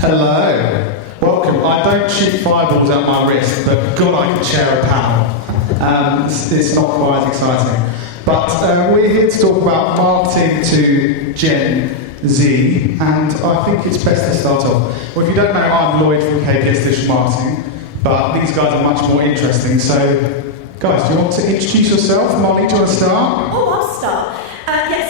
Hello. Welcome. I don't shoot fireballs at my wrist, but God, I can share a panel. It's not quite as exciting. But we're here to talk about marketing to Gen Z, and I think it's best to start off. Well, if you don't know, I'm Lloyd from KPS Digital Marketing, but these guys are much more interesting. So, guys, do you want to introduce yourself? Molly, do you want to start? Oh, I'll start.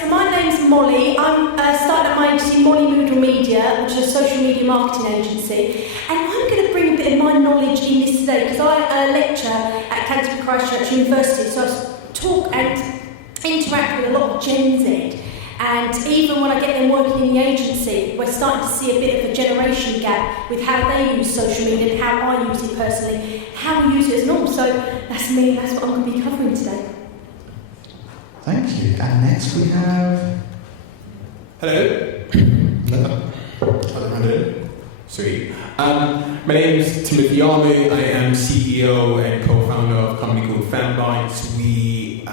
So my name's Molly. I'm starting at my agency, Molly Moodle Media, which is a social media marketing agency. And I'm going to bring a bit of my knowledge in this today, because I lecture at Canterbury Christ Church University, so I talk and interact with a lot of Gen Z. And even when I get them working in the agency, we're starting to see a bit of a generation gap with how they use social media and how I use it personally, how we use it as normal. So that's me, that's what I'm going to be covering today. Thank you. And next we have... Hello. Hello. Sweet. My name is Timothy Army. I am CEO and co-founder of a company called Fanbytes. We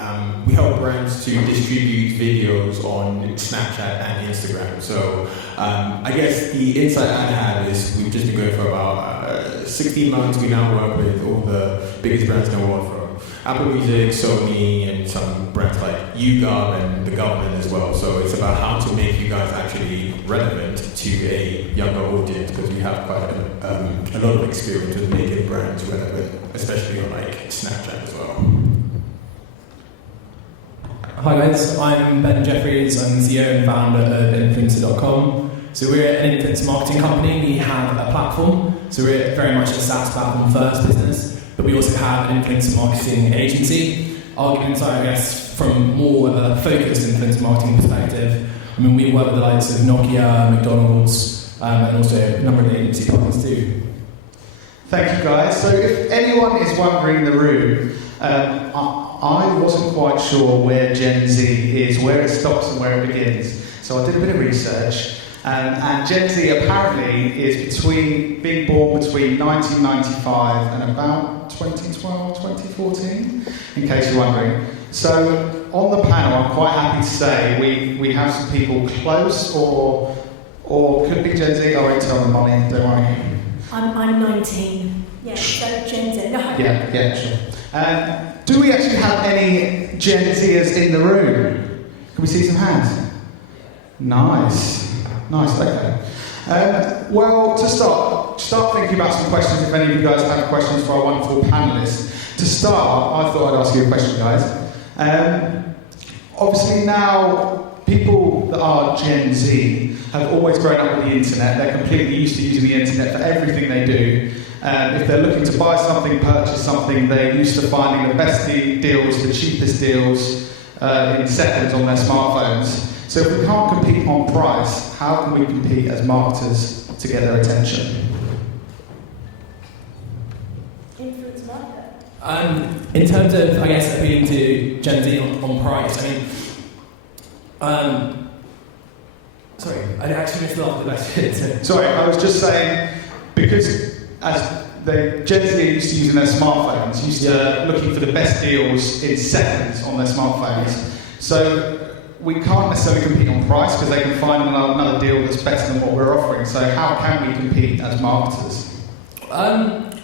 help brands to distribute videos on Snapchat and Instagram. So I guess the insight I have is we've just been going for about 16 months. We now work with all the biggest brands in the world, from Apple Music, Sony, and some brands like YouGov and the government as well. So it's about how to make you guys actually relevant to a younger audience, because we have quite a lot of experience with making brands relevant, especially on like Snapchat as well. Hi guys, I'm Ben Jeffries. I'm the CEO and founder of Influencer.com. So we're an influencer marketing company. We have a platform. So we're very much a SaaS platform first business, but we also have an influencer marketing agency. I'll give insight, I guess, from more of a focused influencer marketing perspective. I mean, we work with the likes of Nokia, McDonald's, and also a number of agency partners too. Thank you, guys. So if anyone is wondering in the room, I wasn't quite sure where Gen Z is, where it stops and where it begins. So I did a bit of research, and Gen Z apparently is being born between 1995 and about 2012, 2014, in case you're wondering. So on the panel, I'm quite happy to say we have some people close or could be Gen Z. I won't tell them, Molly, don't worry. I'm 19. Yeah, so Gen Z. No. Yeah, sure. Do we actually have any Gen Zers in the room? Can we see some hands? Nice, okay. Well, to start thinking about some questions, if any of you guys have questions for our wonderful panellists. To start, I thought I'd ask you a question, guys. Obviously now, people that are Gen Z have always grown up with the internet. They're completely used to using the internet for everything they do. If they're looking to buy something, purchase something, they're used to finding the best deals, the cheapest deals in seconds on their smartphones. So if we can't compete on price, how can we compete as marketers to get their attention? Influence marketer. In terms of, I guess, appealing to Gen Z on price, sorry, I actually missed the last question. Sorry, I was just saying, because as the Gen Z are used to using their smartphones, used to looking for the best deals in seconds on their smartphones. So we can't necessarily compete on price because they can find another deal that's better than what we're offering. So how can we compete as marketers? And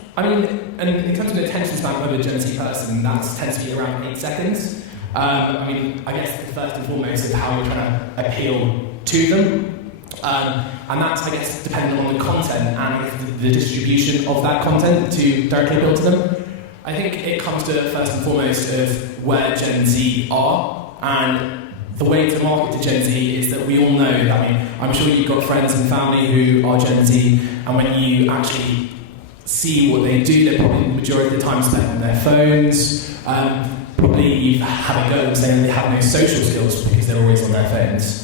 in terms of the attention span of a Gen Z person, that tends to be around 8 seconds. I guess the first and foremost is how you're trying to appeal to them. And that's, I guess, dependent on the content and the distribution of that content to directly appeal to them. I think it comes to first and foremost of where Gen Z are, and the way to market to Gen Z is that we all know that, I'm sure you've got friends and family who are Gen Z, and when you actually see what they do, they're probably the majority of the time spent on their phones. Probably you've had a go and saying they have no social skills because they're always on their phones.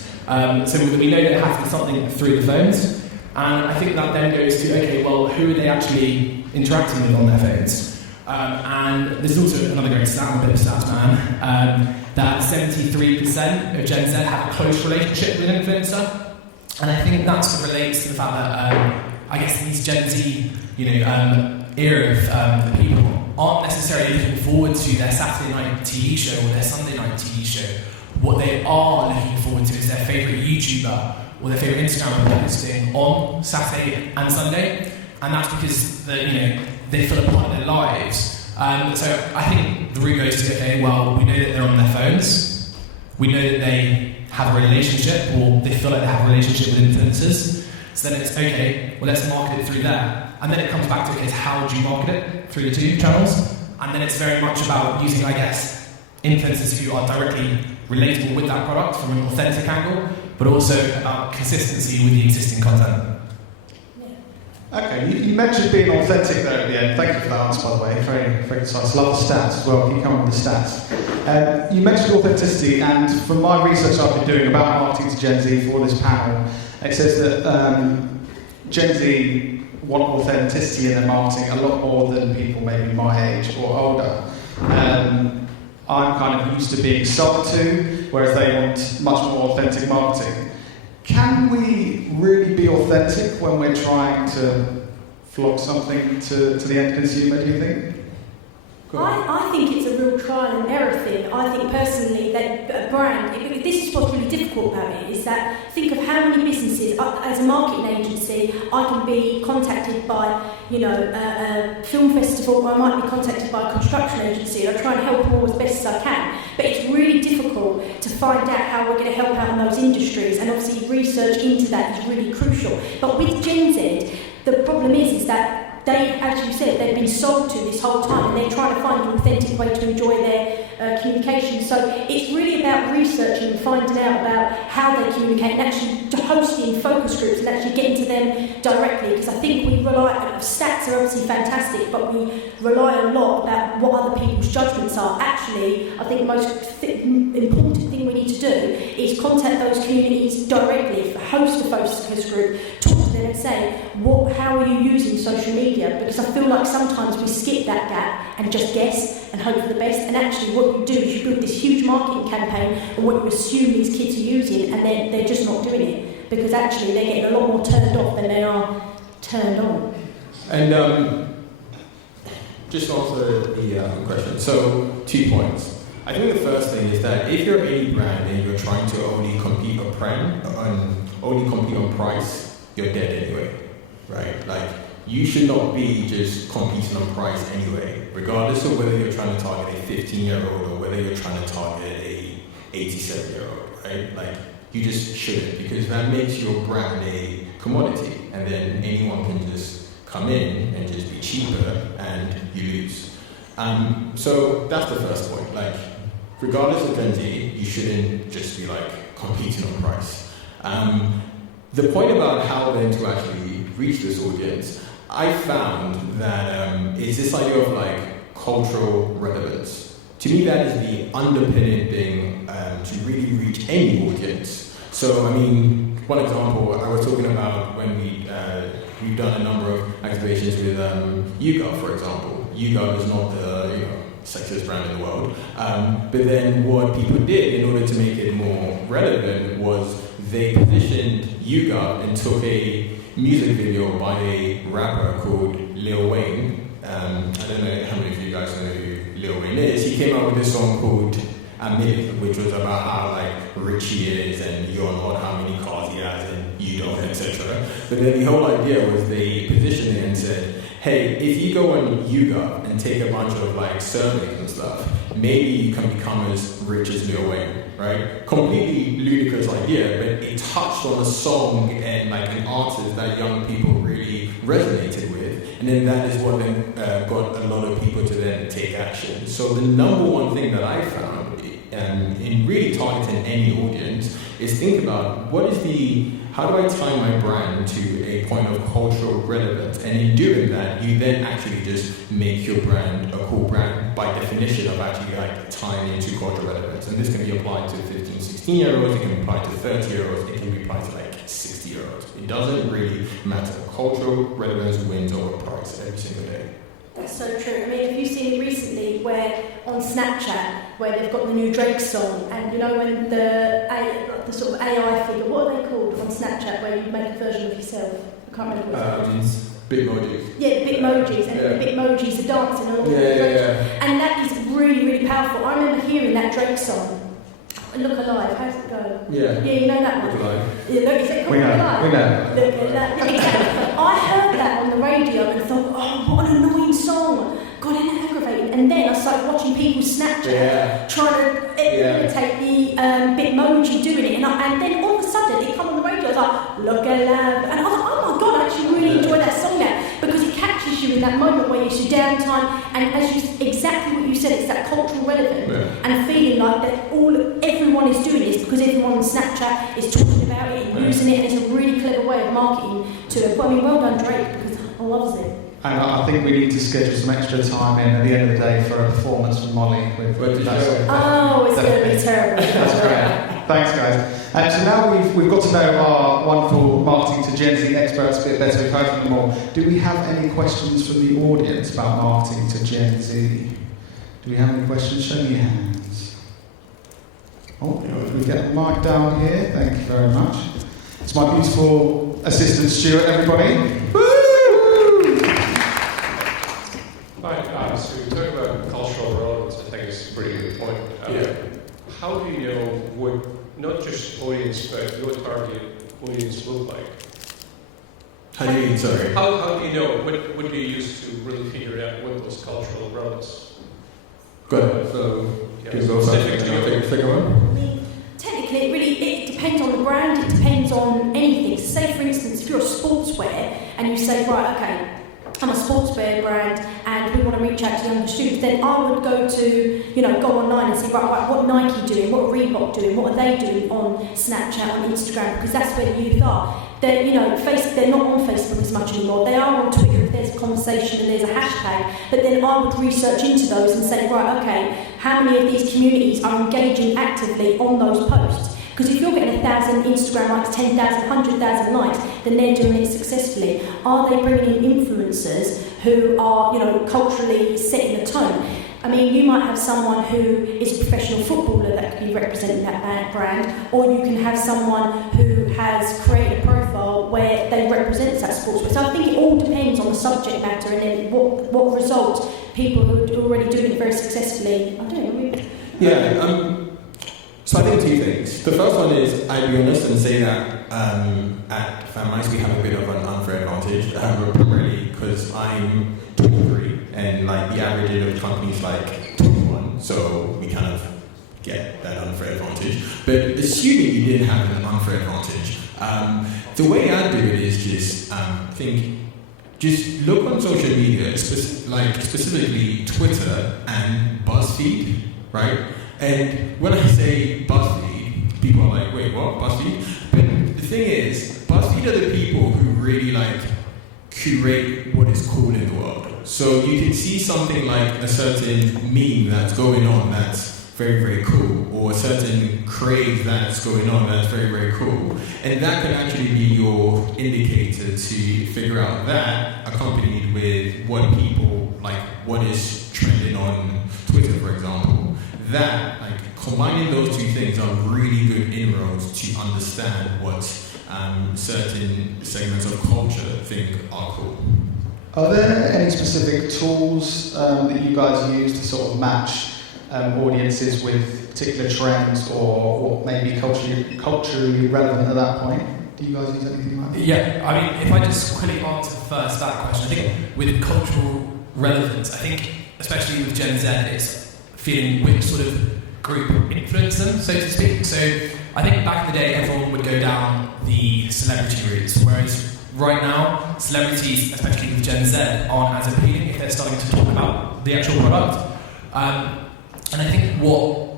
So we know that it has to be something through the phones, and I think that then goes to, okay, well, who are they actually interacting with on their phones? And there's also another great stat, I'm a bit of a stats man, that 73% of Gen Z have a close relationship with an influencer, and I think that sort of relates to the fact that I guess these Gen Z, era of the people aren't necessarily looking forward to their Saturday night TV show or their Sunday night TV show. What they are looking forward to is their favourite YouTuber or their favourite Instagram posting on Saturday and Sunday, and that's because they feel a part of their lives. So I think the route goes to, okay, well, we know that they're on their phones, we know that they have a relationship, or they feel like they have a relationship with influencers, so then it's, okay, well, let's market it through there. And then it comes back to, okay, how do you market it? Through your two channels? And then it's very much about using, I guess, influencers who are directly relatable with that product from an authentic angle, but also about consistency with the existing content. Okay, you mentioned being authentic there at the end. Thank you for that answer, by the way. Very, very concise. Love the stats as well. Keep coming with the stats. You mentioned authenticity, and from my research I've been doing about marketing to Gen Z for this panel, it says that Gen Z want authenticity in their marketing a lot more than people maybe my age or older. I'm kind of used to being sold to, whereas they want much more authentic marketing. Can we really be authentic when we're trying to flog something to the end consumer, do you think? I think it's a real trial and error thing. I think personally that a brand, this is what's really difficult about it, is that think of how many businesses, as a marketing agency, I can be contacted by, a film festival, or I might be contacted by a construction agency, and I try and help them all as best as I can. But it's really difficult to find out how we're going to help out in those industries, and obviously research into that is really crucial. But with Gen Z, the problem is that they, as you said, they've been sold to this whole time, and they're trying to find an authentic way to enjoy their communication. So it's really about researching and finding out about how they communicate, and actually hosting focus groups and actually getting to them directly. Because I think we rely, stats are obviously fantastic, but we rely a lot about what other people's judgments are. Actually, I think the most important thing we need to do is contact those communities directly, host a focus group, talk to them and say, how are you using social media? Because I feel like sometimes we skip that gap and just guess and hope for the best, and actually what you do is you build this huge marketing campaign and what you assume these kids are using, and then they're just not doing it, because actually they're getting a lot more turned off than they are turned on. And just answer the question. So 2 points. I think the first thing is that if you're any brand and you're trying to only compete on price, you're dead anyway, right? Like, you should not be just competing on price anyway, regardless of whether you're trying to target a 15-year-old or whether you're trying to target a 87-year-old, right? Like, you just shouldn't, because that makes your brand a commodity, and then anyone can just come in and just be cheaper and you lose. So that's the first point. Like, regardless of Gen Z, you shouldn't just be like competing on price. The point about how then to actually reach this audience, I found that it's this idea of like cultural relevance. To me, that is the underpinning thing to really reach any audience. So, I mean, one example, I was talking about when we've done a number of activations with YouGov, for example. YouGov is not the sexiest brand in the world, but then what people did in order to make it more relevant was they positioned YouGov and took a music video by a rapper called Lil Wayne. I don't know how many of you guys know who Lil Wayne is. He came out with this song called A Million, which was about how like rich he is and you're not, how many cars he has and you don't, etc. But then the whole idea was they positioned it and said, hey, if you go on YouGov and take a bunch of like surveys and stuff, maybe you can become as rich as Lil Wayne, right? Completely ludicrous idea, but it touched on a song and like an artist that young people really resonated with, and then that is what then got a lot of people to then take action. So the number one thing that I found in really targeting any audience is think about how do I tie my brand to a point of cultural relevance, and in doing that, you then actually just make your brand a cool brand by definition of actually like tying into cultural relevance. And this can be applied to 15, 16-year-olds, it can be applied to 30-year-olds, it can be applied to like 60-year-olds. It doesn't really matter. Cultural relevance wins over price every single day. That's so true. I mean, have you seen recently where on Snapchat, where they've got the new Drake song, and when the sort of AI figure, what are they called on Snapchat, where you make a version of yourself? I can't remember what it's called. Bitmojis. Yeah, the Bitmojis, and the Bitmojis are dancing on yeah. And that is really, really powerful. I remember hearing that Drake song, Look Alive, how's it go? Yeah. Yeah, you know that one? Look Alive. Yeah, look, is it called We know, Look Alive? we know. Look Alive. Exactly. I heard that on the radio and thought, oh, what an annoying song. God, isn't that aggravating? And then I started watching people Snapchat trying to imitate the Bitmoji doing it. And then all of a sudden it came on the radio, I was like, Look Alive. And I was like, oh my God, I actually really enjoy that song now. Because it captures you in that moment where it's your downtime, and as you exactly what you said, it's that cultural relevant and feeling like that everyone is doing this because everyone on Snapchat is talking about it and using it, and it's a really clever way of marketing to it. But I mean, well done Drake, because I loves it. And I think we need to schedule some extra time in at the end of the day for a performance from Molly. Oh, it's going to be terrible. That's great. Thanks, guys. So now we've got to know our wonderful marketing to Gen Z experts a bit better. We've heard from them all. Do we have any questions from the audience about marketing to Gen Z? Do we have any questions? Show me your hands. Oh, we get the mic down here. Thank you very much. It's my beautiful assistant Stuart, everybody. Woo! Hi, so you talk about cultural relevance. I think it's a pretty good point. How do you know what, not just audience, but your target audience look like? How do you mean, sorry? How do you know, what do you use to really figure out what those cultural relevance? Go ahead. So, Yeah, can you go specific first? to I'll you. take the second one. I mean, technically, it depends on the brand, it depends on anything. So say, for instance, if you're a sportswear and you say, right, okay, I'm a sportswear brand and we want to reach out to younger students, then I would go online and see, right, what Nike doing, what are Reebok doing, what are they doing on Snapchat, on Instagram, because that's where the youth are. They're not on Facebook as much anymore. They are on Twitter if there's a conversation and there's a hashtag, but then I would research into those and say, right, okay, how many of these communities are engaging actively on those posts? Because if you're getting 1,000 Instagram likes, 10,000, 100,000 likes, then they're doing it successfully. Are they bringing in influencers who are, culturally setting the tone? I mean, you might have someone who is a professional footballer that could be representing that brand, or you can have someone who has created a profile where they represent that sports. So I think it all depends on the subject matter and then what results people who are already doing it very successfully. I don't know. So I think two things. The first one is, I'd be honest and say that at FanMice we have a bit of an unfair advantage, primarily because I'm 23 and like the average age of the company is like 21, so we kind of get that unfair advantage. But assuming you didn't have an unfair advantage, the way I do it is just look on social media, specifically Twitter and BuzzFeed, right? And when I say BuzzFeed, people are like, wait, what, BuzzFeed? But the thing is, BuzzFeed are the people who really curate what is cool in the world. So you can see something like a certain meme that's going on that's very, very cool, or a certain craze that's going on that's very, very cool. And that could actually be your indicator to figure out that, accompanied with what people, what is trending on Twitter, for example. That, combining those two things are really good inroads to understand what certain segments of culture think are cool. Are there any specific tools that you guys use to sort of match audiences with particular trends or maybe culturally relevant at that point? Do you guys use anything like that? Yeah, I mean, if I just quickly answer first that question, I think with cultural relevance, I think especially with Gen Z, it's feeling which sort of group influenced them, so to speak. So I think back in the day, everyone would go down the celebrity routes, whereas right now, celebrities, especially with Gen Z, aren't as appealing if they're starting to talk about the actual product. And I think what,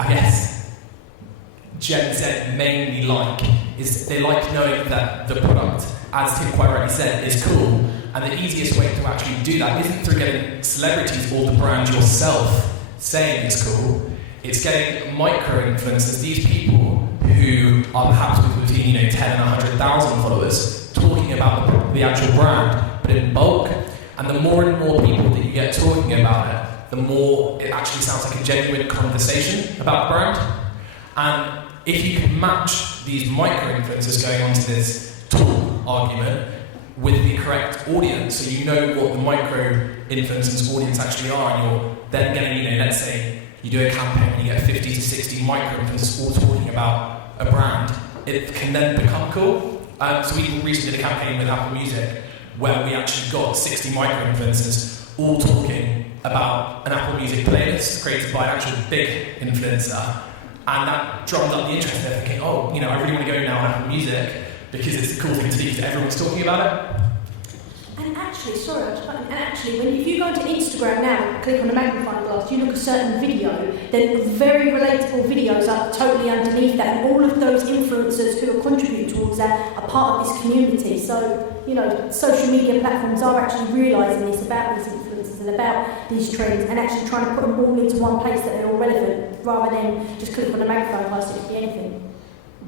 Gen Z mainly like is they like knowing that the product, as Tim quite rightly said, is cool. And the easiest way to actually do that isn't through getting celebrities or the brand yourself saying it's cool. It's getting micro-influencers, these people who are perhaps between 10 and 100,000 followers, talking about the actual brand, but in bulk. And the more and more people that you get talking about it, the more it actually sounds like a genuine conversation about the brand. And if you can match these micro-influencers going onto this tool argument with the correct audience, so you know what the micro-influencers' audience actually are, and you're then getting, let's say, you do a campaign and you get 50 to 60 micro-influencers all talking about a brand, it can then become cool. So we recently did a campaign with Apple Music where we actually got 60 micro-influencers all talking about an Apple Music playlist created by an actual big influencer. And that drummed up the interest, and they're thinking, oh, you know, I really want to go now on Apple Music because it's a cool thing to do because everyone's talking about it. And actually, if you go onto Instagram now, click on the magnifying glass, you look at a certain video, then very relatable videos are totally underneath that, and all of those influencers who are contributing towards that are part of this community. So, you know, social media platforms are actually realising this about these influencers and about these trends, and actually trying to put them all into one place that they're all relevant, rather than just click on the magnifying glass, it could be anything.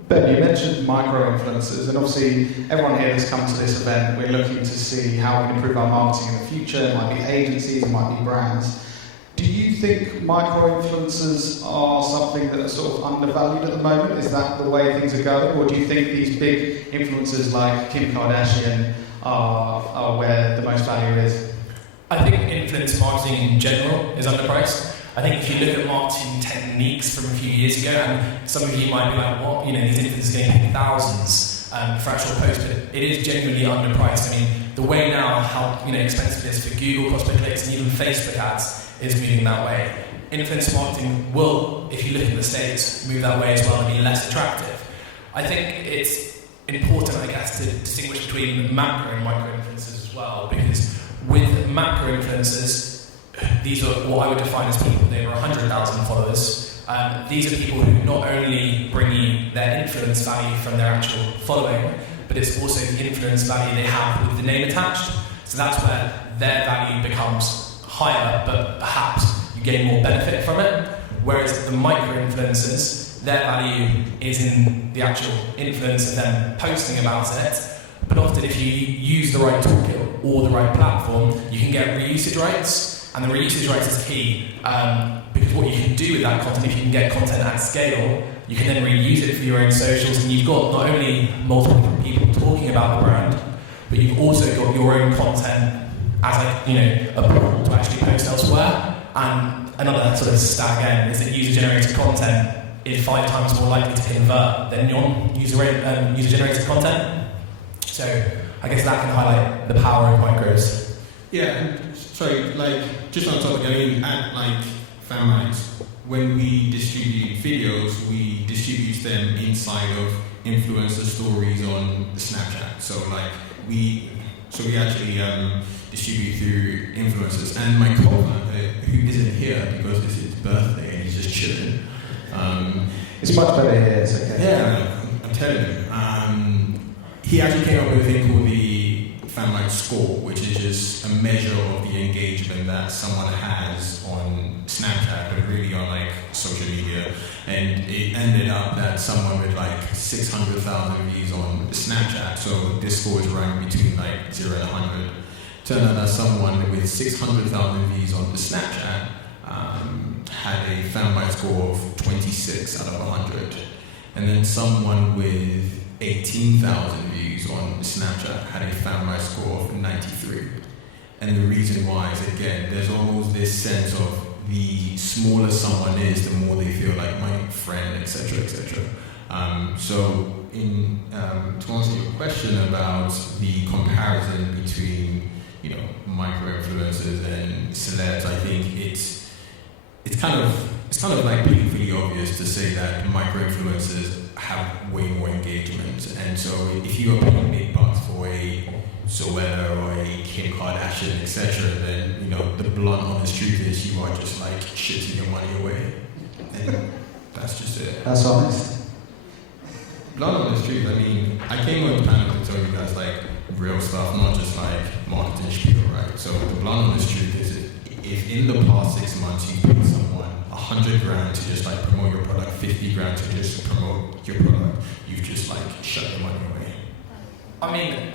Ben, you mentioned micro-influencers, and obviously everyone here that's come to this event, we're looking to see how we can improve our marketing in the future. It might be agencies, it might be brands. Do you think micro-influencers are something that are sort of undervalued at the moment? Is that the way things are going? Or do you think these big influencers like Kim Kardashian are where the most value is? I think influencer marketing in general is underpriced. I think if you look at marketing techniques from a few years ago, and some of you might be like, what? You know, these influencers are getting paid thousands for actual posts, but it is genuinely underpriced. I mean, the way now how expensive it is for Google cost per clicks and even Facebook ads is moving that way. Influencer marketing will, if you look at the States, move that way as well and be less attractive. I think it's important, I guess, to distinguish between macro and micro influencers as well, because with macro influencers, these are what I would define as people with over 100,000 followers. These are people who not only bring you their influence value from their actual following, but it's also the influence value they have with the name attached. So that's where their value becomes higher, but perhaps you gain more benefit from it. Whereas the micro-influencers, their value is in the actual influence of them posting about it. But often if you use the right toolkit or the right platform, you can get reusage rights. And the reusage rights is key, because what you can do with that content, if you can get content at scale, you can then reuse it for your own socials, and you've got not only multiple different people talking about the brand, but you've also got your own content as a portal to actually post elsewhere. And another sort of stat again is that user-generated content is 5 times more likely to convert than user-generated content. So I guess that can highlight the power of micros. Yeah, sorry, just on topic, at Fanmites, when we distribute videos, we distribute them inside of influencer stories on Snapchat. So we actually distribute through influencers. And my co-founder, who isn't here because it's his birthday and he's just chilling. It's much better here, it's okay. Yeah, I'm telling you. He actually came up with a thing called the Fanmite score, which is just a measure of the engagement that someone has on Snapchat, but really on social media. And it ended up that someone with 600,000 views on Snapchat, so this score is ranked between 0 and 100. Turned out that someone with 600,000 views on the Snapchat had a Fanmite score of 26 out of 100. And then someone with 18,000 views on Snapchat had a Fanmite score of 93. And the reason why is, again, there's almost this sense of the smaller someone is, the more they feel like my friend, etc., etc. So, to answer your question about the comparison between, micro-influencers and celebs, I think it's kind of like pretty obvious to say that micro-influencers have way more engagement, and so if you are paying big bucks for a Zoella or a Kim Kardashian, etc., then the blunt honest truth is you are just shitting your money away, and that's just it. That's honest. Blunt honest truth. I came on the panel to tell you guys real stuff, not just marketing spiel, right? So the blunt honest truth is, if in the past 6 months you paid someone 100 grand to just promote your product, 50 grand to just promote your product, you've just shut your money away.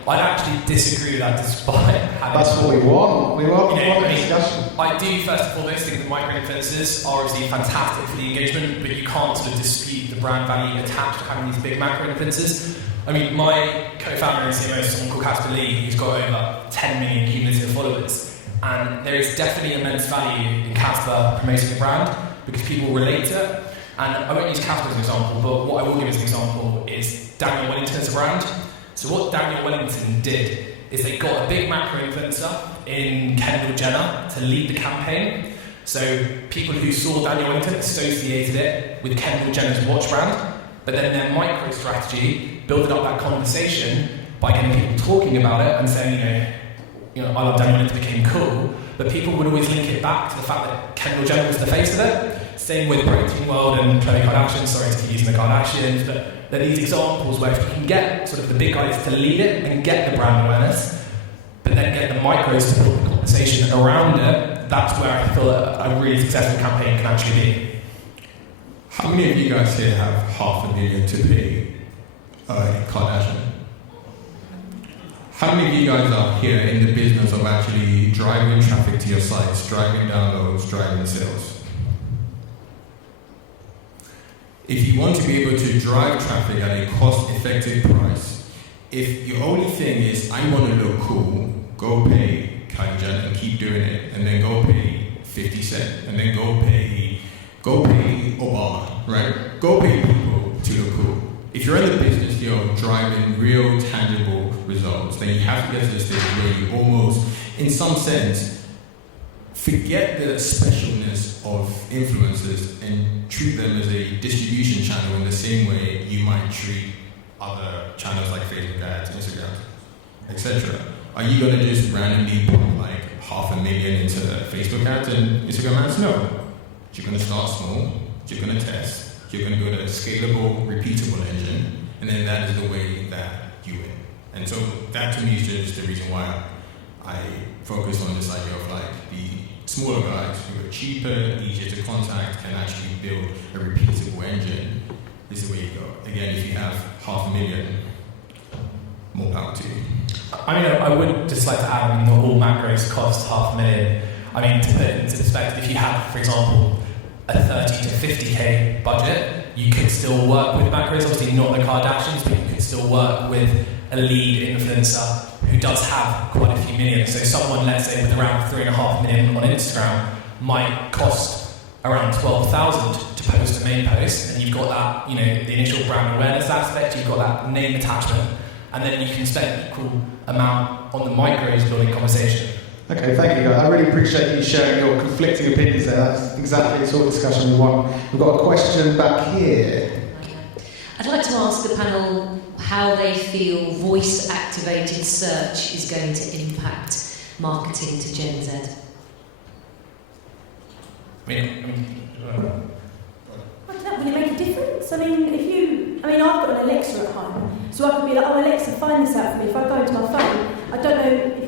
I'd actually disagree with that despite having... That's what we want. We want a discussion. I do first and foremost think the micro-influencers are obviously fantastic for the engagement, but you can't sort of dispute the brand value attached to having these big macro-influencers. My co-founder and CMO is someone called Casper Lee, who's got over 10 million cumulative followers. And there is definitely immense value in Casper promoting a brand, because people relate to it. And I won't use Casper as an example, but what I will give as an example is Daniel Wellington as a brand. So what Daniel Wellington did is they got a big macro influencer in Kendall Jenner to lead the campaign. So people who saw Daniel Wellington associated it with Kendall Jenner's watch brand, but then their micro strategy built up that conversation by getting people talking about it and saying, I love Daniel Wellington, became cool, but people would always link it back to the fact that Kendall Jenner was the face of it. Same with Protein World and Khloe Kardashian, sorry to keep using the Kardashians, but there are these examples where if you can get sort of the big guys to lead it and get the brand awareness, but then get the micros to build the conversation around it, that's where I feel a really successful campaign can actually be. How many of you guys here have $500,000 to pay Kardashian? How many of you guys are here in the business of actually driving traffic to your sites, driving downloads, driving sales? If you want to be able to drive traffic at a cost-effective price, if your only thing is, I want to look cool, go pay Kylie Jenner and keep doing it, and then go pay 50 Cent, and then go pay Obama, right? Go pay people to look cool. If you're in the business, driving real tangible results, then you have to get to the stage where you almost, in some sense, forget the specialness of influencers and treat them as a distribution channel in the same way you might treat other channels like Facebook ads, Instagram, etc. Are you going to just randomly put like $500,000 into Facebook ads and Instagram ads? No. You're going to start small, you're going to test, you're going to build a scalable, repeatable engine, and then that is the way that you win. And so that to me is just the reason why I focus on this idea of like the smaller guys who are cheaper, easier to contact, can actually build a repeatable engine. This is where you go. Again, if you have $500,000, more power to you. I would just like to add, not all macros cost $500,000. To put it into perspective, if you have, for example, a 30 to 50k budget, you could still work with macros, obviously not the Kardashians, but you could still work with a lead influencer who does have quite a few million. So someone, let's say, with around 3.5 million on Instagram might cost around 12,000 to post a main post, and you've got that, the initial brand awareness aspect, you've got that name attachment, and then you can spend equal amount on the micros building conversation. Okay, thank you guys. I really appreciate you sharing your conflicting opinions there. That's exactly the sort of discussion we want. We've got a question back here. I'd like to ask the panel how they feel voice-activated search is going to impact marketing to Gen Z. I don't know, will it make a difference? I've got an Alexa at home, so I could be like, Alexa, find this out for me. If I go into my phone, I don't know if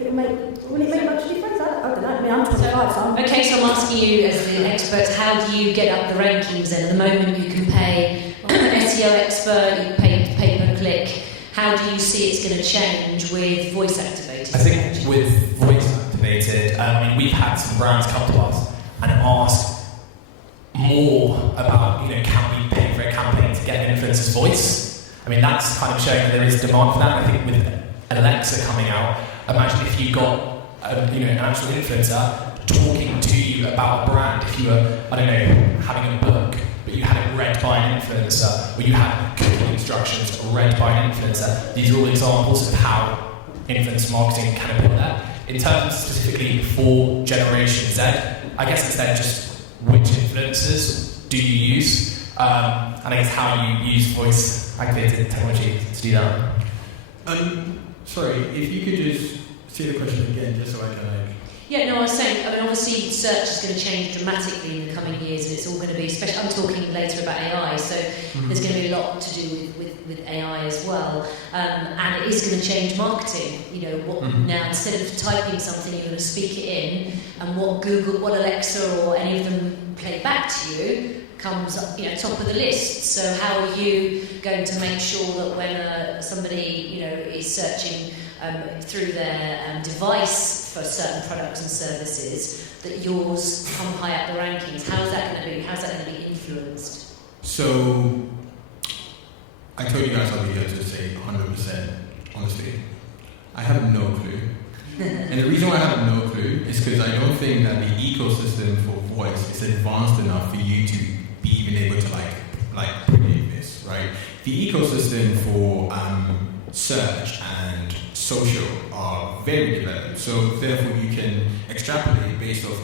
will it make much difference? I don't know, I'm 25, so Okay, so I'm asking you as the expert, how do you get up the rankings then? At the moment you can pay an SEO expert, you pay pay-per-click. How do you see it's going to change with voice-activated? I think with voice-activated, we've had some brands come to us and ask more about, can we pay for a campaign to get an influencer's voice? That's kind of showing that there is demand for that. I think with Alexa coming out, imagine if you got an actual influencer talking to you about a brand. If you were, having a book, but you had it read by an influencer, or you had cooking instructions read by an influencer. These are all examples of how influencer marketing can appeal that. In terms specifically for Generation Z, I guess it's then just which influencers do you use, and I guess how you use voice-activated technology to do that. Sorry, if you could just say the question again, just so I can Yeah, no, I was saying, obviously search is going to change dramatically in the coming years, and it's all going to be, especially, I'm talking later about AI, so there's going to be a lot to do with AI as well, and it is going to change marketing. Now instead of typing something, you're going to speak it in, and what Alexa or any of them play back to you comes up, top of the list. So how are you going to make sure that when somebody, is searching through their device for certain products and services, that yours come high up the rankings? How's that going to be? How's that going to be influenced? So, I told you guys I'll be here to say 100% honestly. I have no clue. And the reason why I have no clue is because I don't think that the ecosystem for voice is advanced enough for you to be even able to like predict this, right? The ecosystem for search and social are very developed, so therefore you can extrapolate based off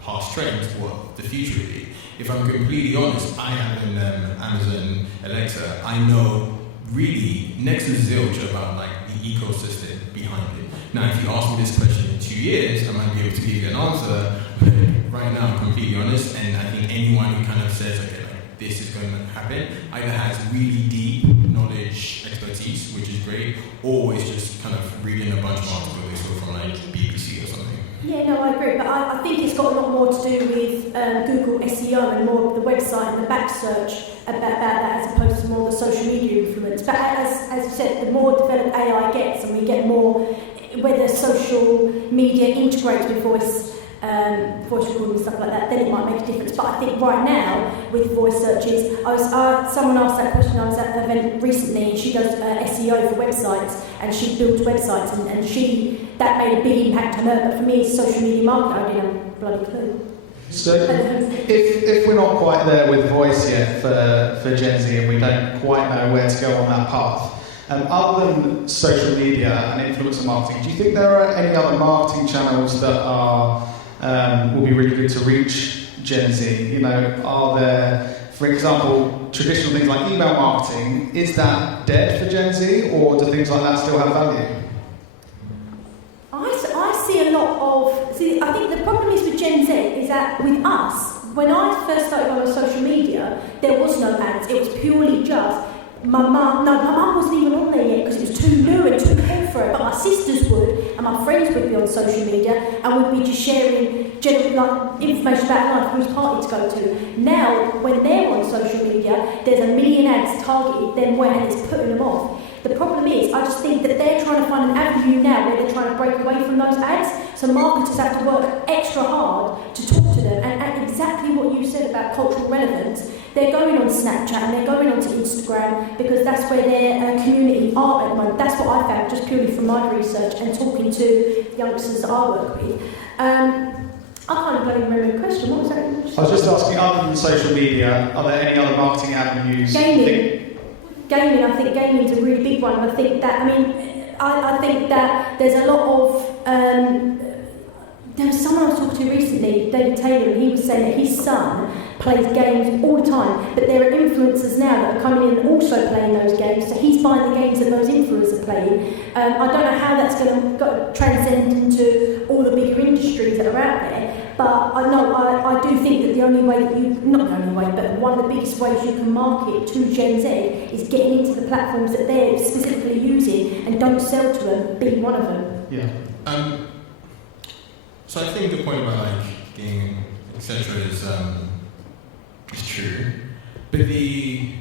past trends what the future will be. If I'm completely honest, I have an Amazon Alexa. I know really next to zilch about like the ecosystem behind it. Now, if you ask me this question in 2 years, I might be able to give you an answer. But right now, I'm completely honest, and I think anyone who kind of says, okay, like, this is going to happen, either has really deep knowledge, expertise, which is great, or is just kind of reading a bunch of articles they saw from like BBC or something. Yeah, no, I agree, but I think it's got a lot more to do with Google SEO and more of the website and the back search about that as opposed to more the social media influence. But as you said, the more developed AI gets and we get more, whether social media integrates with voice recording and stuff like that, then it might make a difference. But I think right now, with voice searches, someone asked that question, I was at an event recently, and she does SEO for websites, and she builds websites, and that made a big impact on her. But for me, as social media marketer, I didn't have a bloody clue. So, if we're not quite there with voice yet for Gen Z, and we don't quite know where to go on that path, other than social media and influencer marketing, do you think there are any other marketing channels that will be really good to reach Gen Z? You know, are there, for example, traditional things like email marketing, is that dead for Gen Z, or do things like that still have value? I see a lot of... I think the problem is with Gen Z is that with us, when I first started on social media, there was no ads. It was purely just... My mum wasn't even on there yet because it was too new and too cool for her, but my sisters would, and my friends would be on social media, and we'd be just sharing general information about life, whose party to go to. Now, when they're on social media, there's a million ads targeted them and it's putting them off. The problem is, I just think that they're trying to find an avenue now where they're trying to break away from those ads, so marketers have to work extra hard to talk to them, and exactly what you said about cultural relevance, they're going on Snapchat and they're going onto Instagram because that's where their community are at the moment. That's what I found just purely from my research and talking to youngsters that I work with. I can't even remember the question. What was that? I was just asking, other than social media, are there any other marketing avenues? Gaming, I think gaming's a really big one. I think that, I think that there's a lot of... there was someone I was talking to recently, David Taylor, and he was saying that his son plays games all the time, but there are influencers now that are coming in and also playing those games, so he's buying the games that those influencers are playing. I don't know how that's going to transcend into all the bigger industries that are out there, but I do think that the only way that not the only way, but one of the biggest ways you can market to Gen Z is getting into the platforms that they're specifically using and don't sell to them, being one of them. Yeah. So I think the point about like gaming, etc. is true. But the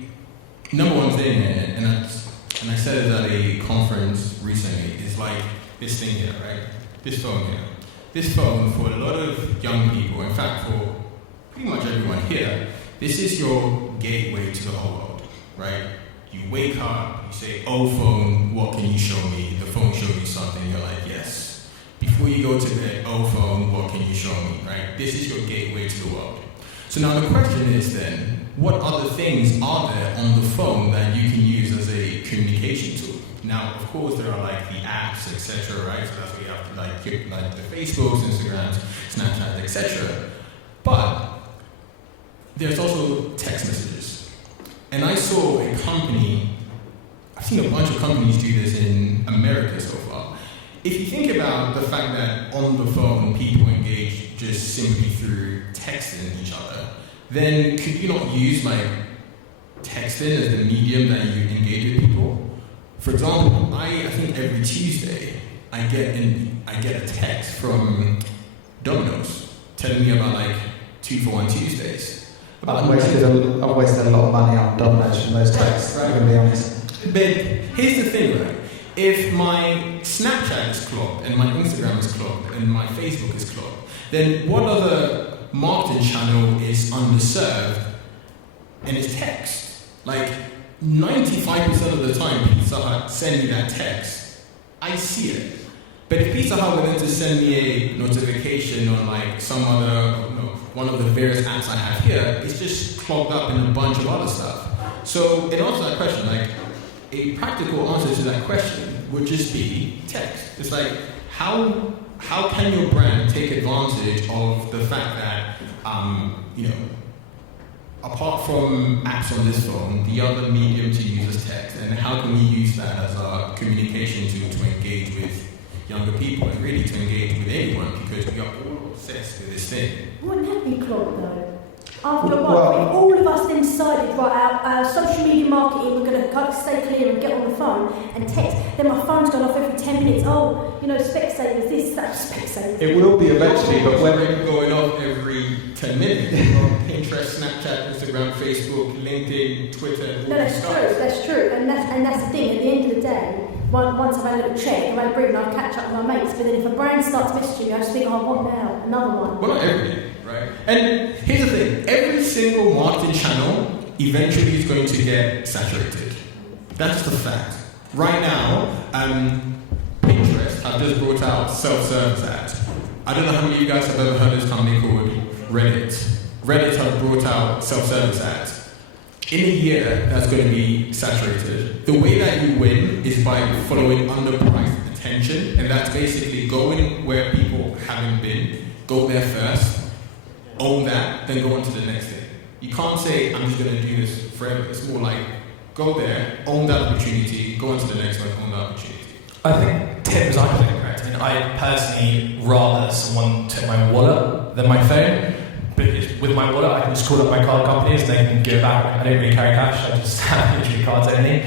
number one thing, and I said it at a conference recently, is like this thing here, right? This phone here. This phone, for a lot of young people, in fact for pretty much everyone here, this is your gateway to the whole world, right? You wake up, you say, oh phone, what can you show me? The phone shows you something, you're like, yes. Before you go to bed, oh phone, what can you show me, right? This is your gateway to the world. So now the question is then, what other things are there on the phone that you can use as a communication tool? Now, of course, there are like the apps, etc., right? So that's where you have to like the Facebooks, Instagrams, Snapchat, etc. But there's also text messages. And I saw a company, I've seen a bunch of companies do this in America so far. If you think about the fact that on the phone people engage just simply through texting each other, then could you not use like texting as the medium that you engage with people? For example, I think every Tuesday I get a text from Domino's telling me about like 2 for 1 Tuesdays. I've wasted a lot of money on Domino's from those texts, right? I'm going to be honest. But here's the thing, right? If my Snapchat is clogged, and my Instagram is clogged, and my Facebook is clogged, then what other marketing channel is underserved? And it's text. Like 95% of the time people start sending that text, I see it. But if Pizza Hut were then to send me a notification on like some other, one of the various apps I have here, it's just clogged up in a bunch of other stuff. So in answer to that question, like a practical answer to that question would just be text. It's like how can your brand take advantage of the fact that apart from apps on this phone, the other medium to use is text, and how can we use that as our communication tool to engage with younger people and really to engage with anyone, because we are all obsessed with this thing. Wouldn't that be clogged though? After a while, if all of us then decided, right, our social media marketing, we're going to stay clear and get on the phone and text, then my phone's gone off every 10 minutes. Oh, Specsavers, this, that, Specsavers. It will be eventually, but when it's going off every 10 minutes, Pinterest, Snapchat, Instagram, Facebook, LinkedIn, Twitter. No, that's true, and that's the thing. At the end of the day, once I've had a little check, I've had a break and I'll catch up with my mates. But then if a brand starts messaging you, I just think, oh, what now? Another one. Well, not everything. Right. And here's the thing, every single marketing channel eventually is going to get saturated. That's the fact. Right now, Pinterest have just brought out self-service ads. I don't know how many of you guys have ever heard of this company called Reddit. Reddit have brought out self-service ads. In a year, that's going to be saturated. The way that you win is by following underpriced attention, and that's basically going where people haven't been, go there first, own that, then go on to the next thing. You can't say, I'm just going to do this forever. It's more like, go there, own that opportunity, go on to the next one, own that opportunity. I think Tim was absolutely correct. I mean, I personally rather someone took my wallet than my phone, because with my wallet I can just call up my card companies and they can give it back. I don't really carry cash, I just have literally cards only.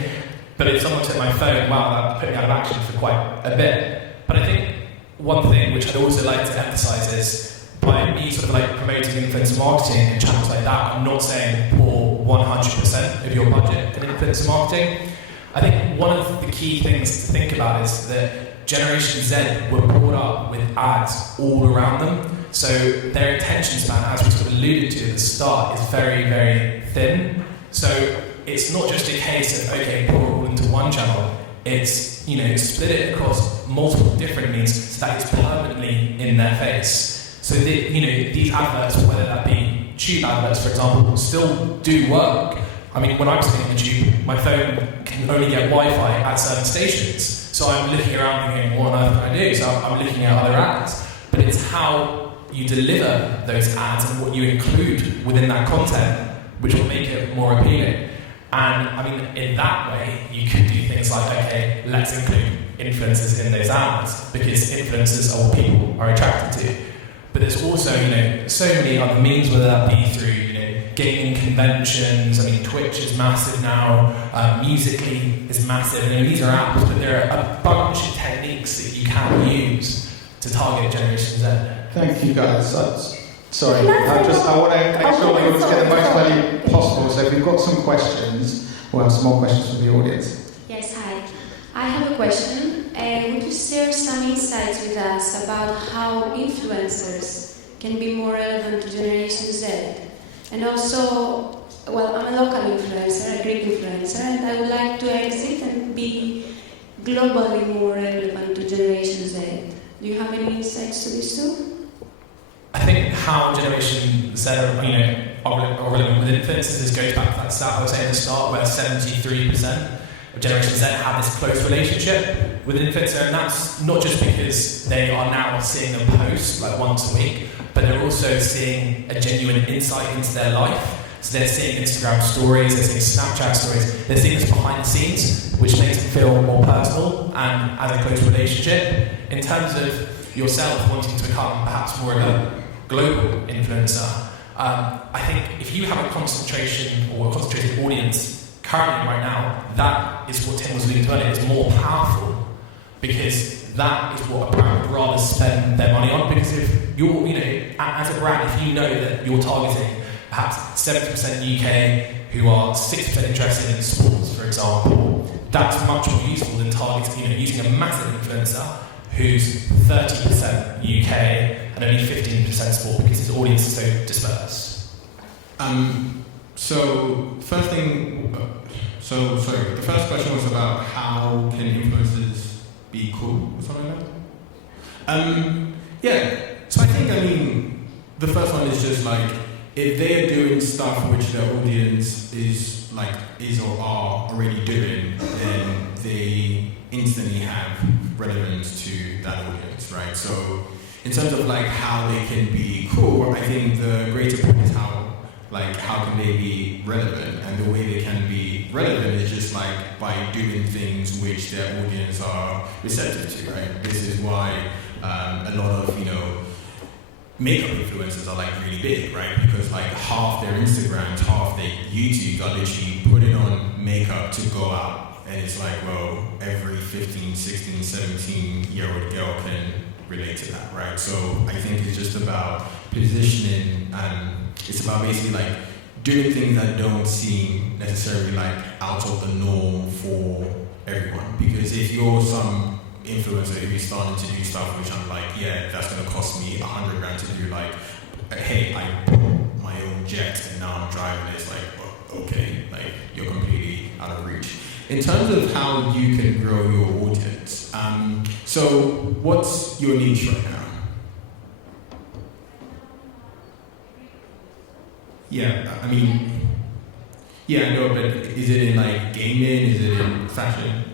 But if someone took my phone, wow, that put me out of action for quite a bit. But I think one thing which I'd also like to emphasise is, by me sort of like promoting influencer marketing and channels like that, I'm not saying pour 100% of your budget in influencer marketing. I think one of the key things to think about is that Generation Z were brought up with ads all around them. So their attention span, as we sort of alluded to at the start, is very, very thin. So it's not just a case of, okay, pour it all into one channel. It's, split it across multiple different means so that it's permanently in their face. So these adverts, whether that be tube adverts, for example, still do work. I mean, when I'm sitting on the tube, my phone can only get Wi-Fi at certain stations. So I'm looking around thinking, what on earth can I do? So I'm looking at other ads. But it's how you deliver those ads and what you include within that content, which will make it more appealing. And I mean, in that way, you could do things like, okay, let's include influencers in those ads, because influencers are what people are attracted to. But there's also, so many other means, whether that be through, gaming conventions. I mean, Twitch is massive now. Musical.ly is massive. These are apps, but there are a bunch of techniques that you can use to target Generation Z. Thank you, guys. Sorry, I want to make sure we always get the most value possible. So if we've got some questions, we'll have some more questions from the audience. Yes, hi. I have a question. Would you share some insights with us about how influencers can be more relevant to Generation Z? And also, well, I'm a local influencer, a Greek influencer, and I would like to exit and be globally more relevant to Generation Z. Do you have any insights to this too? I think how Generation Z are relevant with influencers, this goes back to that stat I was saying at the start, where 73% of Generation Z have this close relationship with an influencer, and that's not just because they are now seeing them post like once a week, but they're also seeing a genuine insight into their life. So they're seeing Instagram stories, they're seeing Snapchat stories, they're seeing this behind the scenes, which makes them feel more personal and as a close relationship. In terms of yourself wanting to become perhaps more of a global influencer, I think if you have a concentration or a concentrated audience currently right now, that is what Tim was alluding to earlier, is more powerful, because that is what a brand would rather spend their money on. Because if you're, as a brand, if you know that you're targeting perhaps 70% UK who are 6% interested in sports, for example, that's much more useful than targeting, using a massive influencer who's 30% UK and only 15% sport, because his audience is so dispersed. The first question was about how can influencers be cool or something like that? Yeah. So I think, the first one is just like, if they are doing stuff which their audience is or are already doing, then they instantly have relevance to that audience, right? So in terms of like how they can be cool, I think the greater point is how can they be relevant? And the way they can be relevant is just like by doing things which their audience are receptive to, right? This is why a lot of, makeup influencers are like really big, right? Because like half their Instagrams, half their YouTube are literally putting on makeup to go out. And it's like, well, every 15, 16, 17-year-old girl can relate to that, right? So I think it's just about positioning, it's about basically like doing things that don't seem necessarily like out of the norm for everyone. Because if you're some influencer who's starting to do stuff which I'm like, yeah, that's gonna cost me $100 to do, like, hey, I bought my own jet and now I'm driving, it's like, well, okay, like you're completely out of reach. In terms of how you can grow your audience, so what's your niche right now? Yeah, I know, but is it in like gaming? Is it in fashion?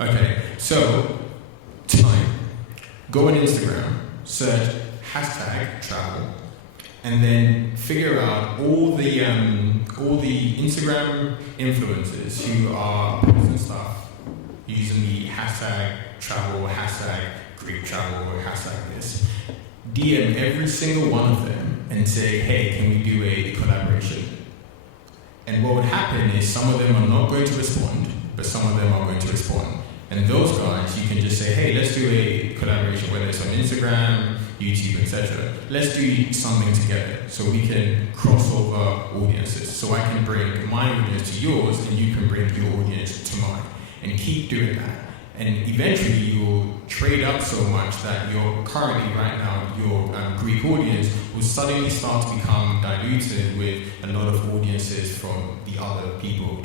Okay, so tonight, go on Instagram, search #travel, and then figure out all the Instagram influencers who are posting stuff using the #travel, #Greek travel, or #this. DM every single one of them and say, hey, can we do a collaboration? And what would happen is some of them are not going to respond, but some of them are going to respond. And those guys, you can just say, hey, let's do a collaboration, whether it's on Instagram, YouTube, etc. Let's do something together so we can cross over audiences. So I can bring my audience to yours and you can bring your audience to mine. And keep doing that. And eventually you'll trade up so much that you're currently, right now, your Greek audience will suddenly start to become diluted with a lot of audiences from the other people,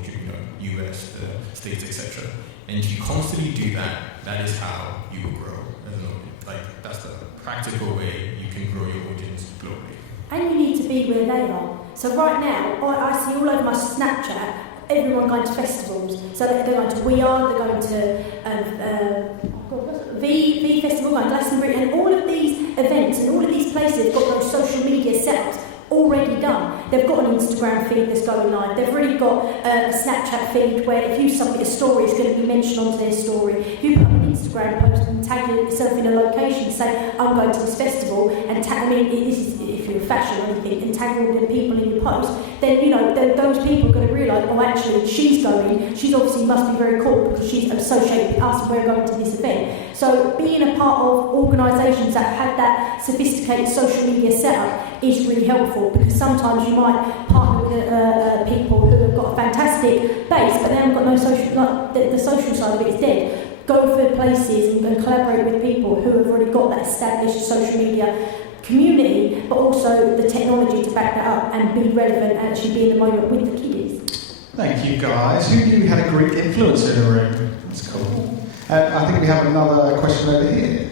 US, the States, etc. And if you constantly do that, that is how you will grow as an audience. Like, that's the practical way you can grow your audience globally. And you need to be where they are. So right now, I see all over my Snapchat, everyone going to festivals. So they're going to We Are, they're going to V Festival, going to Glastonbury, and all of these events and all of these places have got those social media setups already done. They've got an Instagram feed that's going live. They've already got a Snapchat feed where if you submit a story, it's going to be mentioned onto their story. If you put an Instagram post and tag yourself in a location, say, I'm going to this festival, and if you're fashion or anything, and tag all the people in your post, then those people are going to realise, oh, actually, she's going. She's obviously must be very cool because she's associated with us and we're going to this event. So being a part of organisations that have that sophisticated social media setup is really helpful, because sometimes you might partner with people who have got a fantastic base, but they haven't got no social, like the social side of it is dead. Go for places and collaborate with people who have already got that established social media community, but also the technology to back that up and be relevant and actually be in the moment with the kiddies. Thank you, guys. Who knew we had a Greek influencer in the room? That's cool. I think we have another question over here.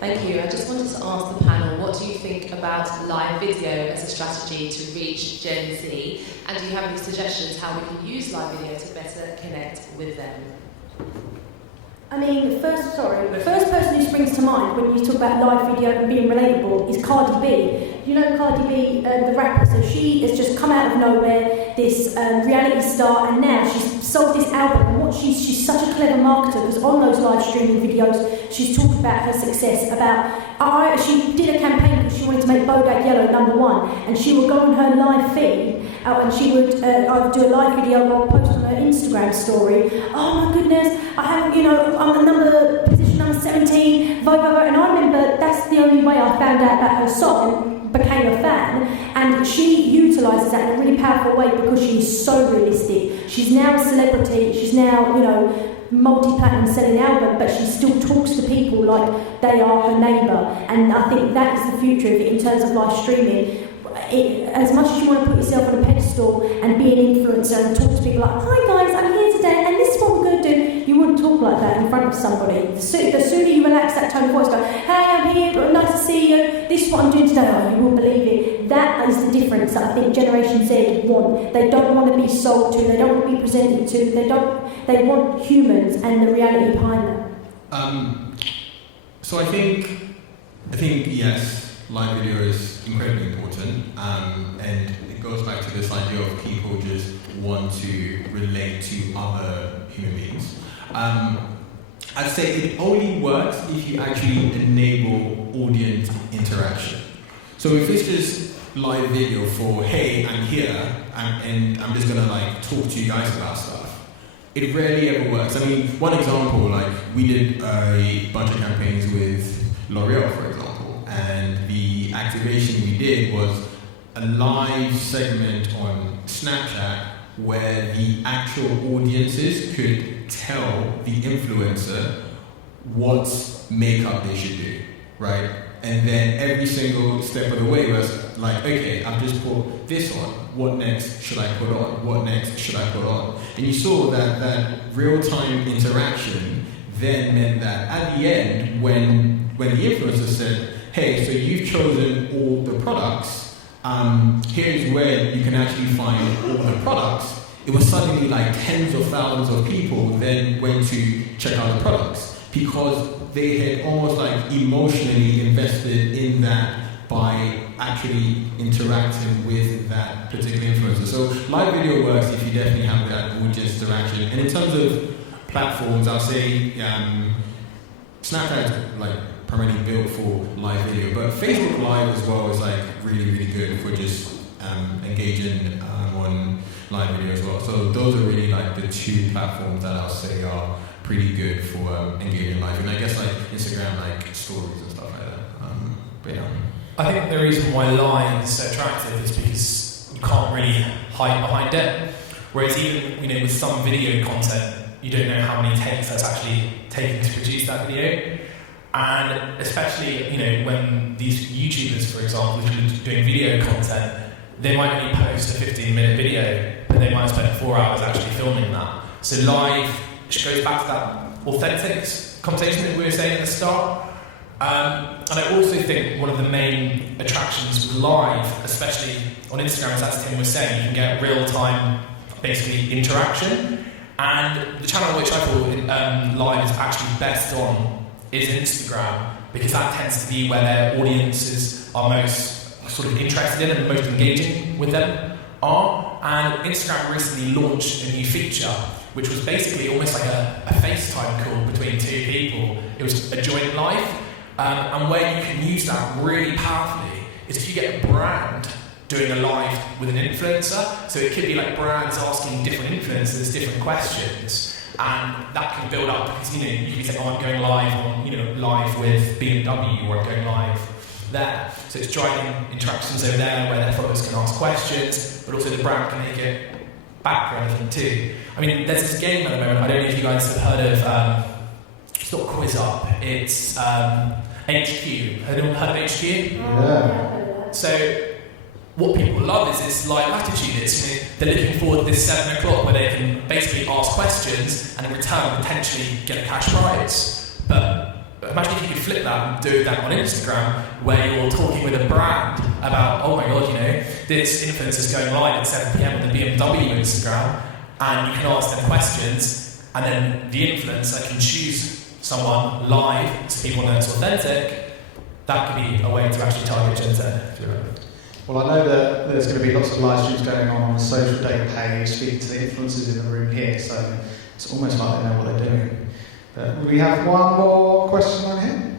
Thank you. I just wanted to ask the panel, what do you think about live video as a strategy to reach Gen Z? And do you have any suggestions how we can use live video to better connect with them? The first person who springs to mind when you talk about live video and being relatable is Cardi B. You know Cardi B, the rapper, so she has just come out of nowhere, this reality star, and now she's sold this album. And she's such a clever marketer, because on those live streaming videos, she's talked about her success. She did a campaign because she wanted to make Bodak Yellow #1, and she would go on her live feed, and she would either do a live video or post on her Instagram story. Oh my goodness, I'm position number 17, vote. And I remember that's the only way I found out about her song and became a fan. And she utilises that in a really powerful way because she's so realistic. She's now a celebrity. She's now, multi-platinum selling album, but she still talks to people like they are her neighbour. And I think that is the future of it in terms of live streaming. As much as you want to put yourself on a pedestal and be an influencer and talk to people like, hi guys, I'm here today and this is what we're going to do, you wouldn't talk like that in front of somebody. The sooner you relax that tone of voice, go, hey, I'm here, nice to see you, this is what I'm doing today, oh, you won't believe it. That is the difference that I think Generation Z want. They don't want to be sold to, they don't want to be presented to, they want humans and the reality behind them. So I think yes, live video is incredibly important, and it goes back to this idea of people just want to relate to other human beings. I'd say it only works if you actually enable audience interaction. So if it's just live video for, hey, I'm here, and I'm just gonna talk to you guys about stuff, it rarely ever works. I mean, one example, we did a bunch of campaigns with L'Oreal, for example, and the activation we did was a live segment on Snapchat where the actual audiences could tell the influencer what makeup they should do, right? And then every single step of the way was okay, I've just put this on, what next should I put on? What next should I put on? And you saw that real-time interaction then meant that at the end, when the influencer said, hey, so you've chosen all the products, here's where you can actually find all the products, it was suddenly tens of thousands of people then went to check out the products because they had almost emotionally invested in that by actually interacting with that particular influencer. So live video works if you definitely have that audience interaction. And in terms of platforms, I'll say Snapchat is primarily built for live video, but Facebook Live as well is really, really good for just engaging on live video as well. So those are really the two platforms that I'll say are pretty good for engaging live. And I guess Instagram, stories and stuff like that. But yeah. I think the reason why live is so attractive is because you can't really hide behind it. Whereas even with some video content, you don't know how many takes that's actually taken to produce that video. And especially, when these YouTubers, for example, who are doing video content, they might only post a 15-minute video, but they might spend 4 hours actually filming that. So live goes back to that authentic conversation that we were saying at the start. And I also think one of the main attractions with live, especially on Instagram, as Tim was saying, you can get real-time, basically, interaction. And the channel which I thought live is actually best on is Instagram, because that tends to be where their audiences are most sort of interested in and most engaging with them are. And Instagram recently launched a new feature, which was basically almost like a FaceTime call between two people. It was a joint live. And where you can use that really powerfully is if you get a brand doing a live with an influencer. So it could be brands asking different influencers different questions, and that can build up because you can say, oh, I'm going live on live with BMW, or I'm going live there. So it's driving interactions over there where their followers can ask questions, but also the brand can make it back for anything too. I mean, there's this game at the moment. I don't know if you guys have heard of. It's not Quiz Up. It's HQ. Have anyone heard of HQ? Yeah. So what people love is this live attitude. They're looking forward to this 7 o'clock where they can basically ask questions and in return potentially get a cash prize. But imagine if you could flip that and do that on Instagram, where you're talking with a brand about, oh my god, this influencer's going live at 7 PM on the BMW Instagram, and you can ask them questions, and then the influencer can choose someone live, so people know it's authentic. That could be a way to actually target Gen Z. Well, I know that there's going to be lots of live streams going on the SocialDay page, speaking to the influencers in the room here, so it's almost like they know what they're doing. But we have one more question on here.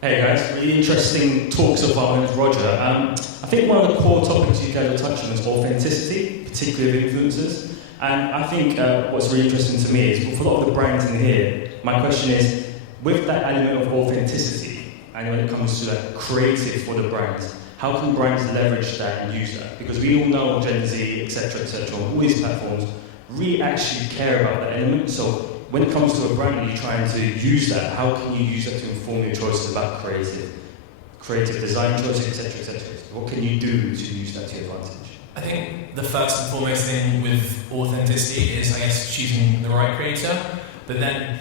Hey guys, really interesting talk so far. My name's Roger. I think one of the core topics you guys are touching is authenticity, particularly of influencers. And I think what's really interesting to me is, for a lot of the brands in here, my question is, with that element of authenticity, and when it comes to that creative for the brands, how can brands leverage that and use that? Because we all know Gen Z, etc., all these platforms really actually care about that element. So when it comes to a brand and you're trying to use that, how can you use that to inform your choices about creative design choices, etc., etc.? What can you do to use that to your advantage? I think the first and foremost thing with authenticity is, I guess, choosing the right creator. But then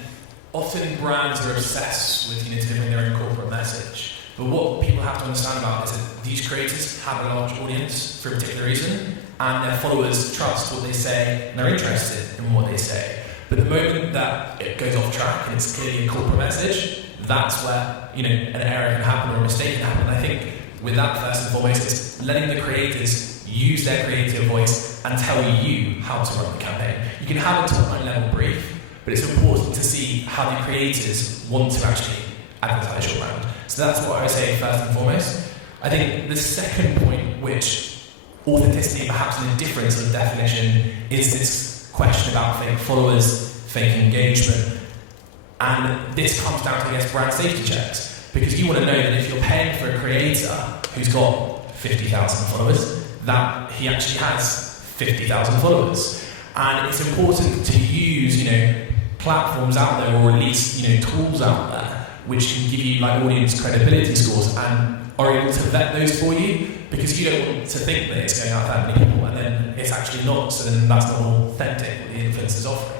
often brands are obsessed with delivering their own corporate message. But what people have to understand about is that these creators have a large audience for a particular reason, and their followers trust what they say and they're interested in what they say. But the moment that it goes off track and it's clearly a corporate message, that's where an error can happen or a mistake can happen. And I think with that, first and foremost, it's letting the creators use their creative voice and tell you how to run the campaign. You can have a top-line level brief, but it's important to see how the creators want to actually advertise your brand. So that's what I would say first and foremost. I think the second point, which authenticity perhaps in a different sort of definition, is this question about fake followers, fake engagement. And this comes down to, I guess, brand safety checks. Because you want to know that if you're paying for a creator who's got 50,000 followers, that he actually has 50,000 followers. And it's important to use, platforms out there, or at least, tools out there, which can give you audience credibility scores and are able to vet those for you, because you don't want to think that it's going out to that many people and then it's actually not, so then that's not authentic what the influencer's offering.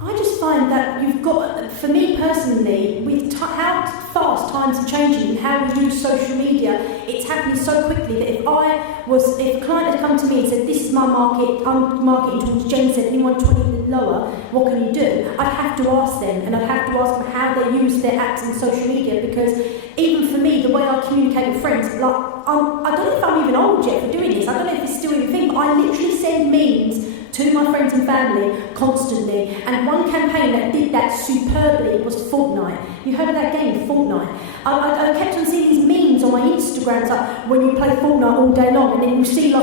I just find that you've got, for me personally, with how fast times are changing and how we use social media, it's happening so quickly that if a client had come to me and said, this is my market, I'm marketing towards Gen Z, anyone 20 and lower, what can you do? I'd have to ask them, and I'd have to ask them how they use their apps and social media, because even for me, the way I communicate with friends, I don't know if I'm even old yet for doing this, I don't know if it's still a thing, but I literally send memes to my friends and family constantly. And one campaign that did that superbly was Fortnite. You heard of that game, Fortnite? I kept on seeing these memes on my Instagram, like when you play Fortnite all day long, and then you see a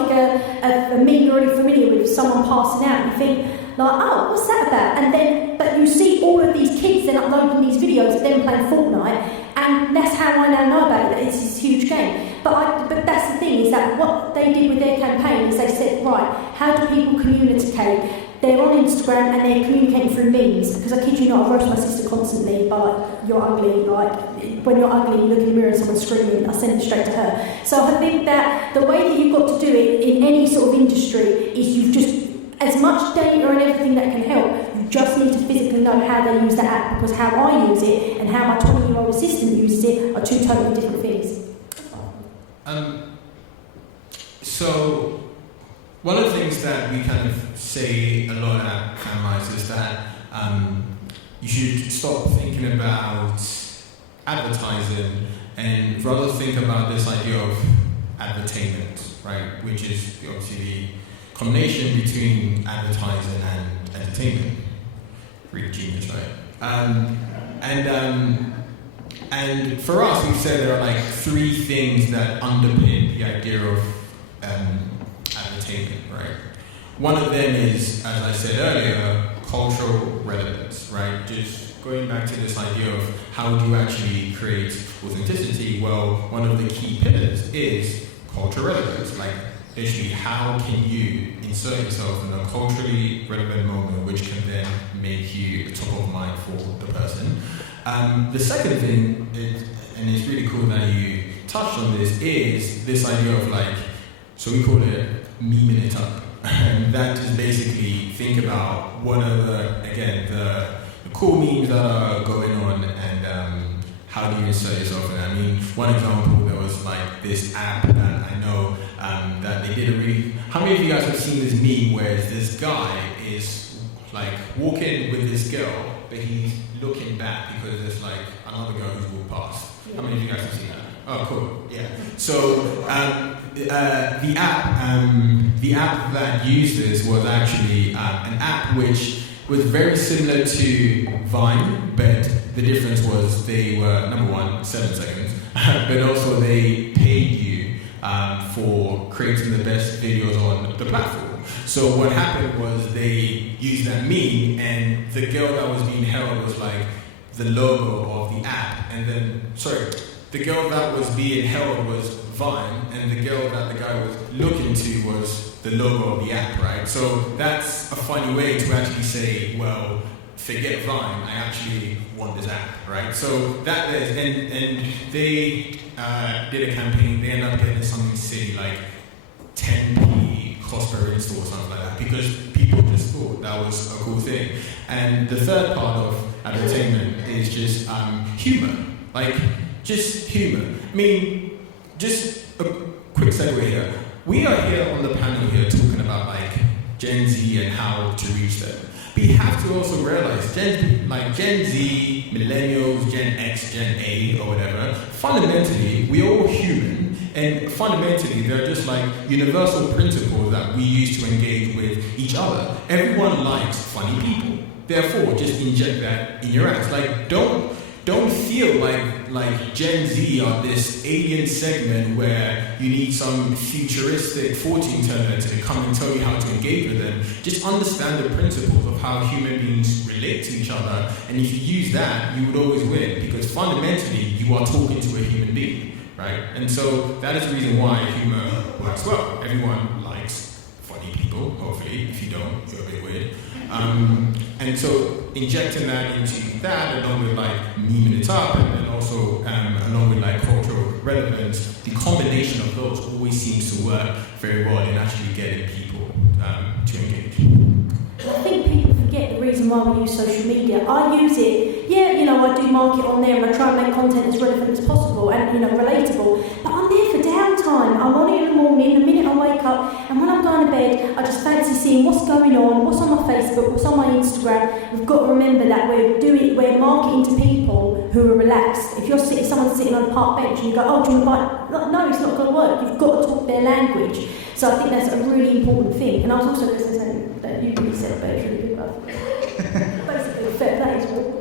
meme you're already familiar with, someone passing out, and you think, oh, what's that about? But you see all of these kids then uploading these videos of them playing Fortnite, and that's how I now know about it, that it's this huge game. But that's the thing, is that what they did with their campaign is they said, right, how do people communicate? They're on Instagram and they're communicating through memes. Because I kid you not, I roast my sister constantly by, you're ugly, when you're ugly, you look in the mirror and someone's screaming, I send it straight to her. So I think that the way that you've got to do it in any sort of industry is you've just, as much data and everything that can help, you just need to physically know how they use the app, because how I use it and how my 20-year-old assistant uses it are two totally different things. So, one of the things that we kind of say a lot at Fanrise is that you should stop thinking about advertising and rather think about this idea of advertainment, right? Which is obviously the combination between advertising and entertainment. Really genius, right? And for us, we've said there are three things that underpin the idea of advertainment, right? One of them is, as I said earlier, cultural relevance, right? Just going back to this idea of how do you actually create authenticity? Well, one of the key pillars is cultural relevance. Literally, how can you insert yourself in a culturally relevant moment which can then make you top of mind for the person? The second thing, and it's really cool that you touched on this, is this idea of so we call it memeing it up. And that is basically think about what are the cool memes that are going on, and how do you insert yourself in it? I mean, one example, there was this app that I know that they did a really... How many of you guys have seen this meme where this guy is walking with this girl, but he's looking back because there's another girl who's walked past? How many of you guys have seen that? Oh, cool. Yeah. So the app that used this was actually an app which was very similar to Vine, but the difference was they were, number one, 7 seconds, but also they paid you for creating the best videos on the platform. So what happened was they used that meme, and the girl that was being held was the logo of the app, and then, the girl that was being held was Vine, and the girl that the guy was looking to was the logo of the app, right? So that's a funny way to actually say, well, forget Vine, I actually want this app, right? So that is, and they did a campaign, they ended up getting something silly 10p cost per install or something like that, because people just thought that was a cool thing. And the third part of entertainment is just humour. Like, just humour. I mean, just a quick segue here. We are here on the panel here talking about like Gen Z and how to reach them. But you have to also realize Gen Z, millennials, Gen X, Gen A, or whatever, fundamentally, we're all human, and fundamentally, they're just like universal principles that we use to engage with each other. Everyone likes funny people. Therefore, just inject that in your ass. Like, don't feel like Gen Z are this alien segment where you need some futuristic fortune teller to come and tell you how to engage with them. Just understand the principles of how human beings relate to each other, and if you use that, you would always win, because fundamentally you are talking to a human being, right? And so that is the reason why humor works well. Everyone likes funny people, hopefully. If you don't, you're a bit weird. And so injecting that into that, along with like memeing it up, and then also along with like cultural relevance, the combination of those always seems to work very well in actually getting people to engage. I think people forget the reason why we use social media. I use it, I do market on there and I try and make content as relevant as possible and, relatable. But I'm there for downtime. I'm on it in the morning, the minute I wake up, and when I'm going to bed, I just fancy seeing what's going on, what's on my Facebook, what's on my Instagram. We've got to remember that we're marketing to people who are relaxed. If someone's sitting on a park bench and you go, oh, do you want to buy? No, it's not going to work. You've got to talk their language. So I think that's a really important thing. And I was also going to say that you really said it, but it's really good. Basically, fair play as well.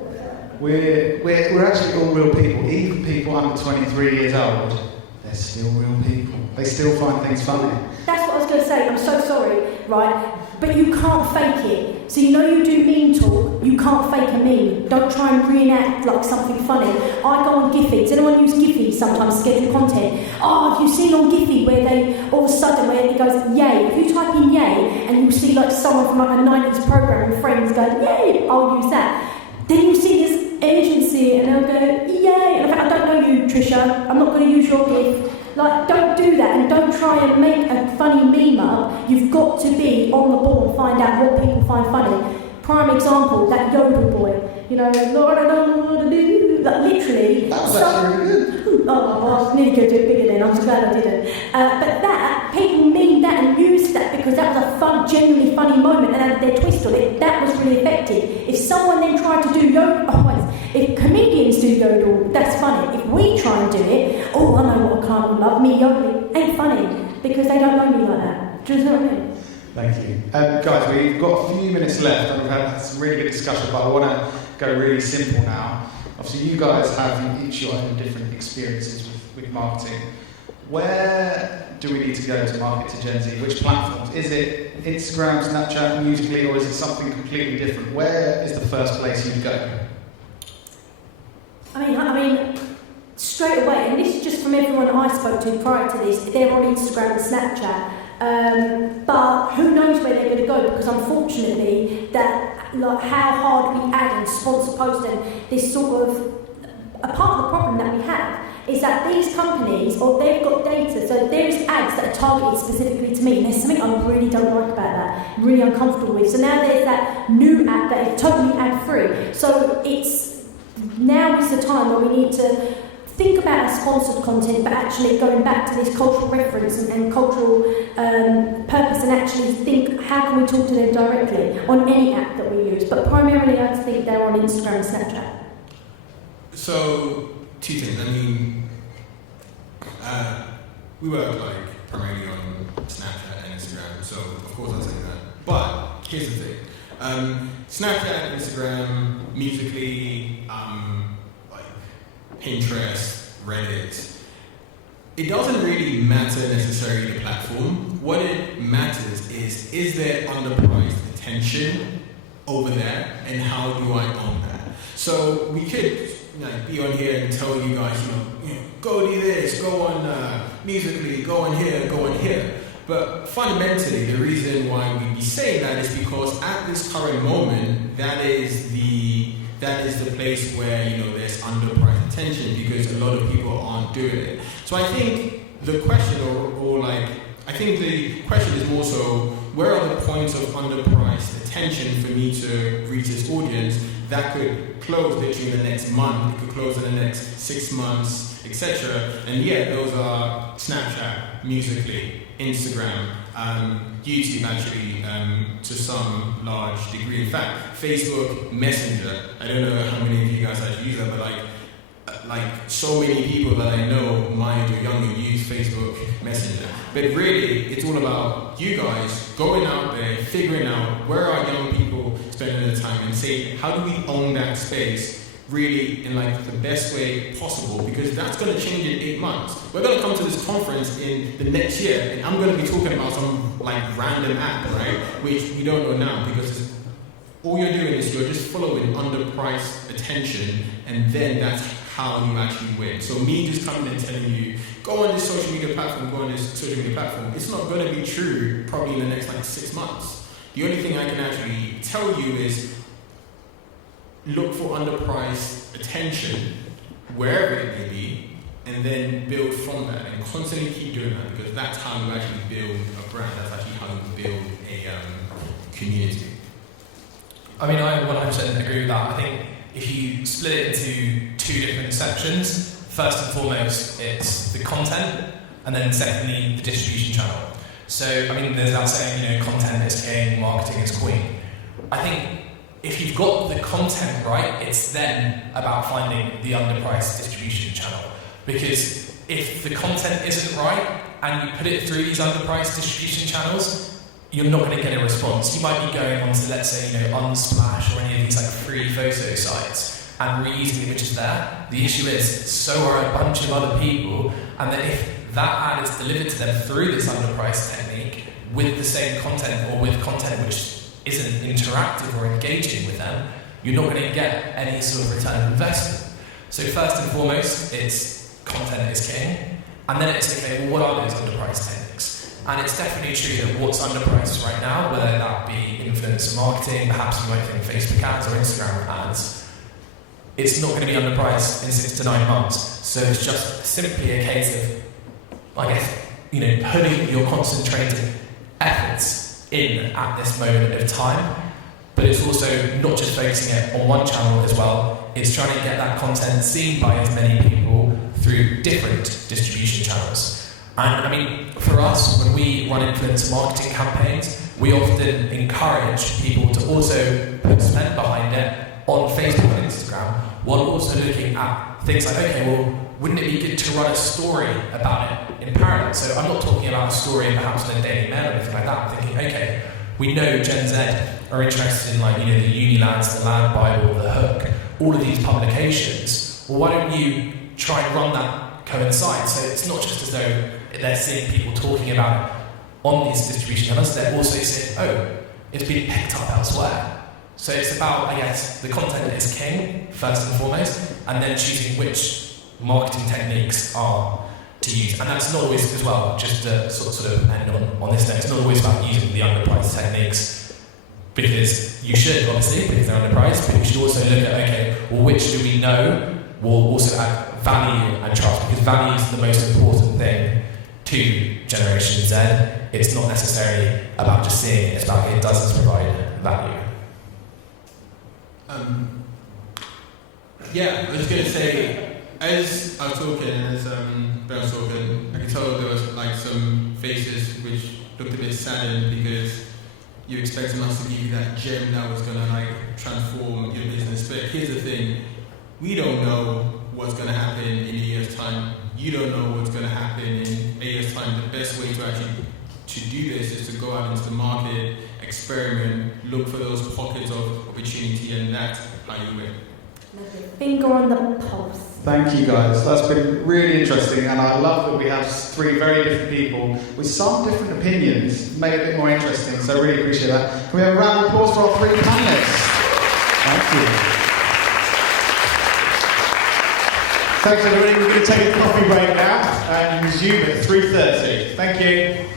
We're actually all real people. Even people under 23 years old, they're still real people. They still find things funny. That's what I was going to say. I'm so sorry, right? But you can't fake it. So you do meme talk, you can't fake a meme. Don't try and reenact like something funny. I go on Giphy. Does anyone use Giphy sometimes to schedule content? Oh, have you seen on Giphy where they, all of a sudden, where it goes, yay? If you type in yay, and you see like someone from like a 90s program with friends going, yay, I'll use that. Then you see this urgency and they'll go, yay. And I don't know you, Trisha. I'm not going to use your GIF. Like, don't do that, and don't try and make a funny meme up. You've got to be on the ball and find out what people find funny. Prime example, that Yodel boy. Lord, I don't know what to do. Like, literally. That was actually really good. Oh, I was nearly going to do it bigger then. I'm so glad I didn't. But that, people mean that and use that because that was a fun, genuinely funny moment and had their twist on it. That was really effective. If someone then tried to do Yodel, if comedians do Yodel, that's funny. If we try and do it, oh, I know what a client would love, me yodeling, ain't funny because they don't know me like that. Do you know what I mean? Thank you. Guys, we've got a few minutes left and we've had some really good discussion, but I want to go really simple now. Obviously, you guys have each your own different experiences with marketing. Where do we need to go to market to Gen Z? Which platforms? Is it Instagram, Snapchat, Musical.ly, or is it something completely different? Where is the first place you'd go? I mean, straight away, and this is just from everyone I spoke to prior to this, they're on Instagram and Snapchat. But who knows where they're going to go, because unfortunately, how hard we add and sponsor post and this sort of, a part of the problem that we have is that these companies, they've got data, so there's ads that are targeted specifically to me, and there's something I really don't like about that, I'm really uncomfortable with. So now there's that new app that is totally ad-free. So now is the time where we need to think about our sponsored content, but actually going back to this cultural reference and cultural purpose, and actually think, how can we talk to them directly on any app that we use? But primarily, I think they're on Instagram and Snapchat. So, two things. I mean, we work primarily on Snapchat and Instagram, so of course I'll say that. But here's the thing: Snapchat, Instagram, Musical.ly, Pinterest, Reddit. It doesn't really matter necessarily the platform. What it matters is there underpriced attention over there, and how do I own that? So we could be on here and tell you guys, go do this, go on Musical.ly, go on here. But fundamentally, the reason why we'd be saying that is because at this current moment, that is the place where there's underpriced attention, because a lot of people aren't doing it. So I think the question, I think the question is more so, where are the points of underpriced attention attention for me to reach this audience, that could close literally in the next month, it could close in the next 6 months, etc. And yeah, those are Snapchat, Musical.ly, Instagram, YouTube actually, to some large degree. In fact, Facebook Messenger, I don't know how many of you guys actually use that, but like so many people that I know, my age or younger, use Facebook Messenger. But really, it's all about you guys going out there, figuring out where are young people spending their time, and say, how do we own that space really in like the best way possible? Because that's going to change in 8 months. We're going to come to this conference in the next year, and I'm going to be talking about some like random app, right, which we don't know now, because all you're doing is you're just following underpriced attention, and then that's how you actually win. So me just coming and telling you, go on this social media platform, it's not going to be true probably in the next like 6 months. The only thing I can actually tell you is look for underpriced attention wherever it may be, and then build from that, and constantly keep doing that, because that's how you actually build a brand. That's actually how you build a community. I mean, I 100% agree with that. I think if you split it into 2 different sections, first and foremost, it's the content, and then secondly, the distribution channel. So, I mean, there's that saying, content is king, marketing is queen. I think if you've got the content right, it's then about finding the underpriced distribution channel. Because if the content isn't right, and you put it through these underpriced distribution channels, you're not going to get a response. You might be going on to, let's say, Unsplash or any of these like free photo sites and reusing images there. The issue is, so are a bunch of other people, and that if that ad is delivered to them through this underpriced technique with the same content, or with content which isn't interactive or engaging with them, you're not going to get any sort of return on investment. So first and foremost, it's content is king, and then it's, okay, well, what are those underpriced techniques? And it's definitely true that what's underpriced right now, whether that be influencer marketing, perhaps you might think Facebook ads or Instagram ads, it's not going to be underpriced in 6 to 9 months. So it's just simply a case of, I guess, putting your concentrated efforts in at this moment of time. But it's also not just focusing it on one channel as well, it's trying to get that content seen by as many people through different distribution channels. And I mean, for us, when we run influencer marketing campaigns, we often encourage people to also put spend behind it on Facebook and Instagram, while also looking at things like, okay, well, wouldn't it be good to run a story about it in parallel? So I'm not talking about a story perhaps in a Daily Mail or anything like that. I'm thinking, okay, we know Gen Z are interested in the Unilads, the Land Bible, the Hook, all of these publications. Well, why don't you try and run that coincide? So it's not just as though they're seeing people talking about it on these distribution channels, they're also saying, oh, it's been picked up elsewhere. So it's about, I guess, the content is king, first and foremost, and then choosing which marketing techniques are to use. And that's not always, as well, just to sort of end on this note, it's not always about using the underpriced techniques, because you should, obviously, because they're underpriced, but you should also look at, okay, well, which do we know will also add value and trust, because value is the most important thing to Generation Z. It's not necessarily about just seeing it, it's about it does provide value. I was going to say, as I was talking, as Ben was talking, I could tell there was like some faces which looked a bit saddened, because you're expecting us to give you that gem that was going to transform your business. But here's the thing, we don't know what's going to happen in a year's time. You don't know what's going to happen in a year's time. The best way to actually do this is to go out into the market, experiment, look for those pockets of opportunity, and that's how you win. Finger on the pulse. Thank you guys, that's been really interesting, and I love that we have 3 very different people with some different opinions, made it a bit more interesting, so I really appreciate that. Can we have a round of applause for our 3 panellists? Thank you. Thanks everybody, we're going to take a coffee break now and resume at 3:30. Thank you.